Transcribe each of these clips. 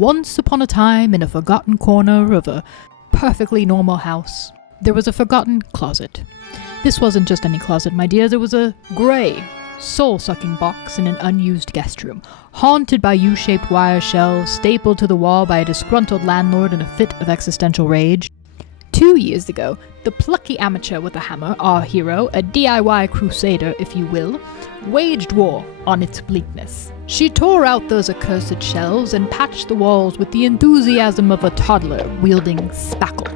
Once upon a time, in a forgotten corner of a perfectly normal house, there was a forgotten closet. This wasn't just any closet, my dears. It was a grey, soul-sucking box in an unused guest room, haunted by U-shaped wire shelves, stapled to the wall by a disgruntled landlord in a fit of existential rage. 2 years ago, the plucky amateur with a hammer, our hero, a DIY crusader if you will, waged war on its bleakness. She tore out those accursed shelves and patched the walls with the enthusiasm of a toddler wielding spackle.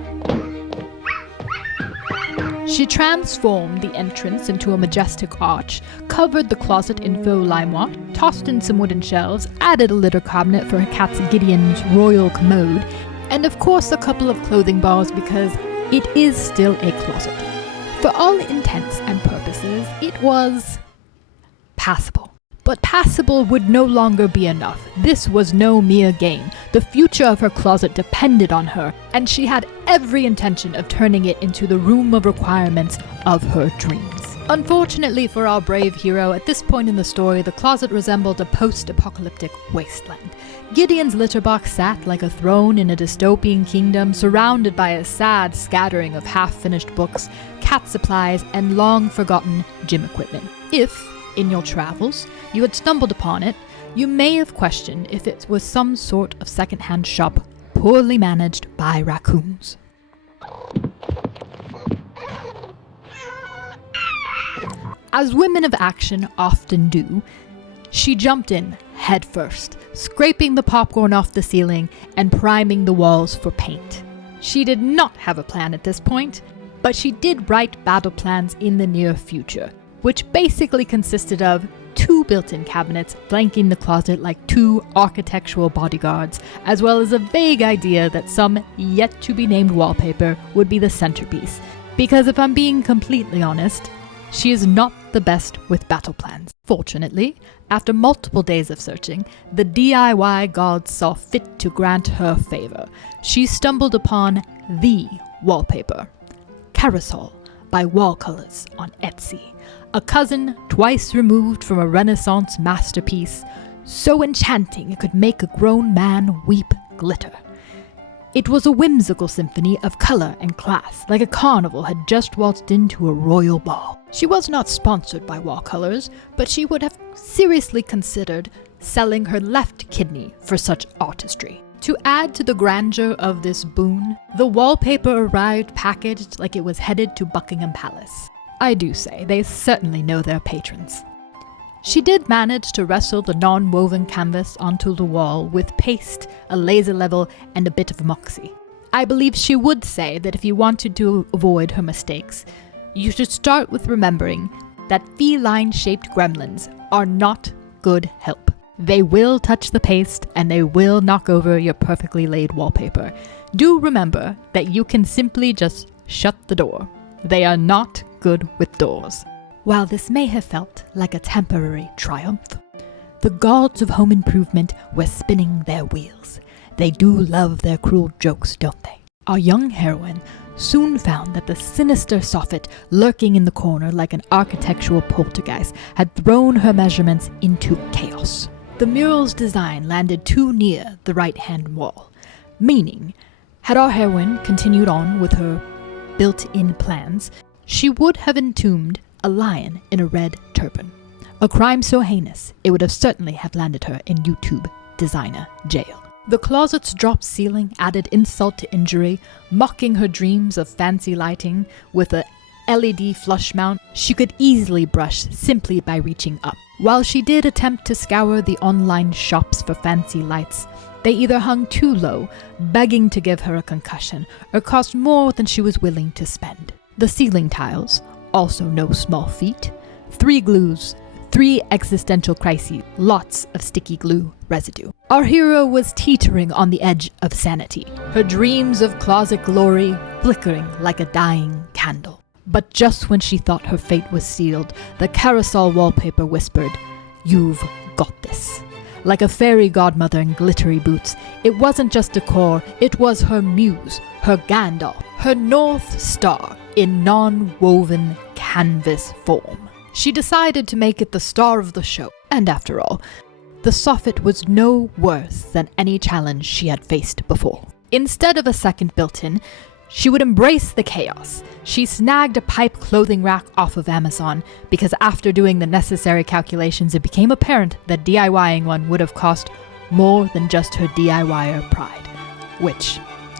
She transformed the entrance into a majestic arch, covered the closet in faux lime-watt, tossed in some wooden shelves, added a litter cabinet for her cat's Gideon's royal commode, and of course a couple of clothing bars because it is still a closet. For all intents and purposes, it was passable. But passable would no longer be enough. This was no mere game. The future of her closet depended on her, and she had every intention of turning it into the room of requirements of her dreams. Unfortunately for our brave hero, at this point in the story, the closet resembled a post-apocalyptic wasteland. Gideon's litter box sat like a throne in a dystopian kingdom, surrounded by a sad scattering of half-finished books, cat supplies, and long-forgotten gym equipment. If, in your travels, you had stumbled upon it, you may have questioned if it was some sort of second-hand shop poorly managed by raccoons. As women of action often do, she jumped in headfirst, scraping the popcorn off the ceiling and priming the walls for paint. She did not have a plan at this point, but she did write battle plans in the near future, which basically consisted of 2 built-in cabinets flanking the closet like 2 architectural bodyguards, as well as a vague idea that some yet-to-be-named wallpaper would be the centerpiece. Because if I'm being completely honest, she is not the best with battle plans. Fortunately, after multiple days of searching, the DIY gods saw fit to grant her favor. She stumbled upon the wallpaper, Carousel by Wallcolors on Etsy. A cousin twice removed from a Renaissance masterpiece, so enchanting it could make a grown man weep glitter. It was a whimsical symphony of color and class, like a carnival had just waltzed into a royal ball. She was not sponsored by Wallcolors, but she would have seriously considered selling her left kidney for such artistry. To add to the grandeur of this boon, the wallpaper arrived packaged like it was headed to Buckingham Palace. I do say, they certainly know their patrons. She did manage to wrestle the non-woven canvas onto the wall with paste, a laser level, and a bit of moxie. I believe she would say that if you wanted to avoid her mistakes, you should start with remembering that feline-shaped gremlins are not good help. They will touch the paste and they will knock over your perfectly laid wallpaper. Do remember that you can simply just shut the door. They are not good with doors. While this may have felt like a temporary triumph, the gods of home improvement were spinning their wheels. They do love their cruel jokes, don't they? Our young heroine soon found that the sinister soffit lurking in the corner like an architectural poltergeist had thrown her measurements into chaos. The mural's design landed too near the right-hand wall, meaning, had our heroine continued on with her built-in plans, she would have entombed a lion in a red turban. A crime so heinous, it would have certainly have landed her in YouTube designer jail. The closet's drop ceiling added insult to injury, mocking her dreams of fancy lighting with a LED flush mount she could easily brush simply by reaching up. While she did attempt to scour the online shops for fancy lights, they either hung too low, begging to give her a concussion, or cost more than she was willing to spend. The ceiling tiles, also no small feat, 3 glues, 3 existential crises, lots of sticky glue residue. Our hero was teetering on the edge of sanity, her dreams of closet glory flickering like a dying candle. But just when she thought her fate was sealed, the Carousel wallpaper whispered, "You've got this." Like a fairy godmother in glittery boots, it wasn't just decor, it was her muse, her Gandalf, her North Star in non-woven canvas form. She decided to make it the star of the show, and after all, the soffit was no worse than any challenge she had faced before. Instead of a second built-in, she would embrace the chaos. She snagged a pipe clothing rack off of Amazon because after doing the necessary calculations, it became apparent that DIYing one would have cost more than just her DIYer pride, which,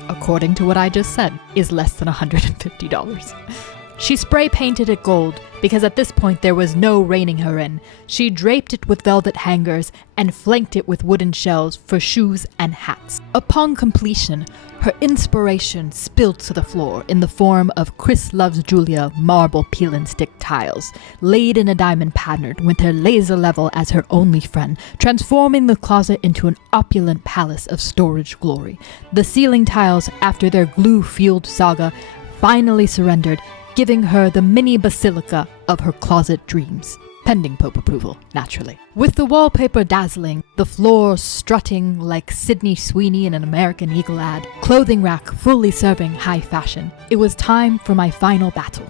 according to what I just said, is less than $150. She spray painted it gold because at this point there was no reining her in. She draped it with velvet hangers and flanked it with wooden shelves for shoes and hats. Upon completion, her inspiration spilled to the floor in the form of Chris Loves Julia marble peel and stick tiles, laid in a diamond pattern with her laser level as her only friend, transforming the closet into an opulent palace of storage glory. The ceiling tiles, after their glue-fueled saga, finally surrendered, giving her the mini basilica of her closet dreams. Pending Pope approval, naturally. With the wallpaper dazzling, the floor strutting like Sydney Sweeney in an American Eagle ad, clothing rack fully serving high fashion, it was time for my final battle.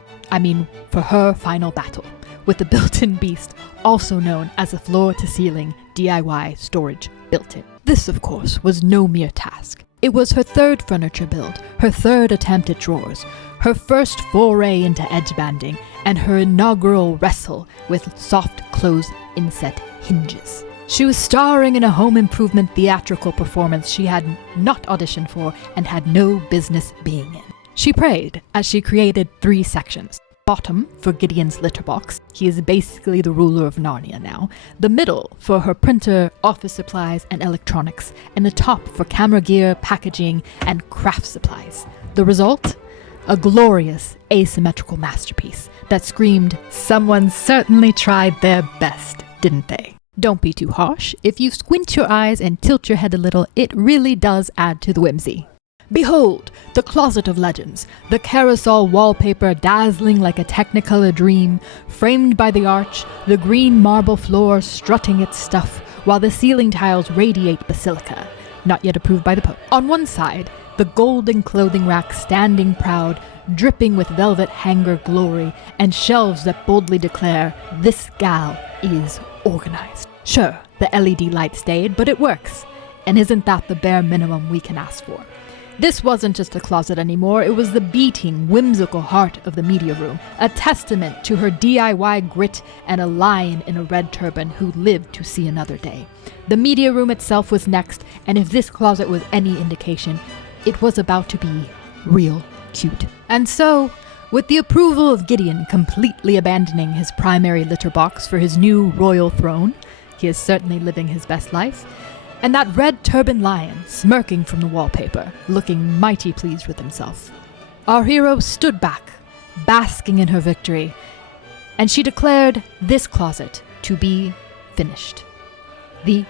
For her final battle, with the built-in beast, also known as a floor-to-ceiling DIY storage built-in. This, of course, was no mere task. It was her third furniture build, her third attempt at drawers, her first foray into edge banding, and her inaugural wrestle with soft close inset hinges. She was starring in a home improvement theatrical performance she had not auditioned for and had no business being in. She prayed as she created 3 sections. Bottom for Gideon's litter box, he is basically the ruler of Narnia now, the middle for her printer, office supplies, and electronics, and the top for camera gear, packaging, and craft supplies. The result? A glorious, asymmetrical masterpiece that screamed, "Someone certainly tried their best, didn't they?" Don't be too harsh. If you squint your eyes and tilt your head a little, it really does add to the whimsy. Behold, the closet of legends, the carousel wallpaper dazzling like a Technicolor dream, framed by the arch, the green marble floor strutting its stuff, while the ceiling tiles radiate basilica, not yet approved by the Pope. On one side, the golden clothing rack standing proud, dripping with velvet hanger glory, and shelves that boldly declare, "This gal is organized." Sure, the LED light stayed, but it works. And isn't that the bare minimum we can ask for? This wasn't just a closet anymore, it was the beating, whimsical heart of the media room, a testament to her DIY grit and a lion in a red turban who lived to see another day. The media room itself was next, and if this closet was any indication, it was about to be real cute. And so, with the approval of Gideon completely abandoning his primary litter box for his new royal throne, he is certainly living his best life, and that red turban lion smirking from the wallpaper, looking mighty pleased with himself, our hero stood back, basking in her victory, and she declared this closet to be finished. The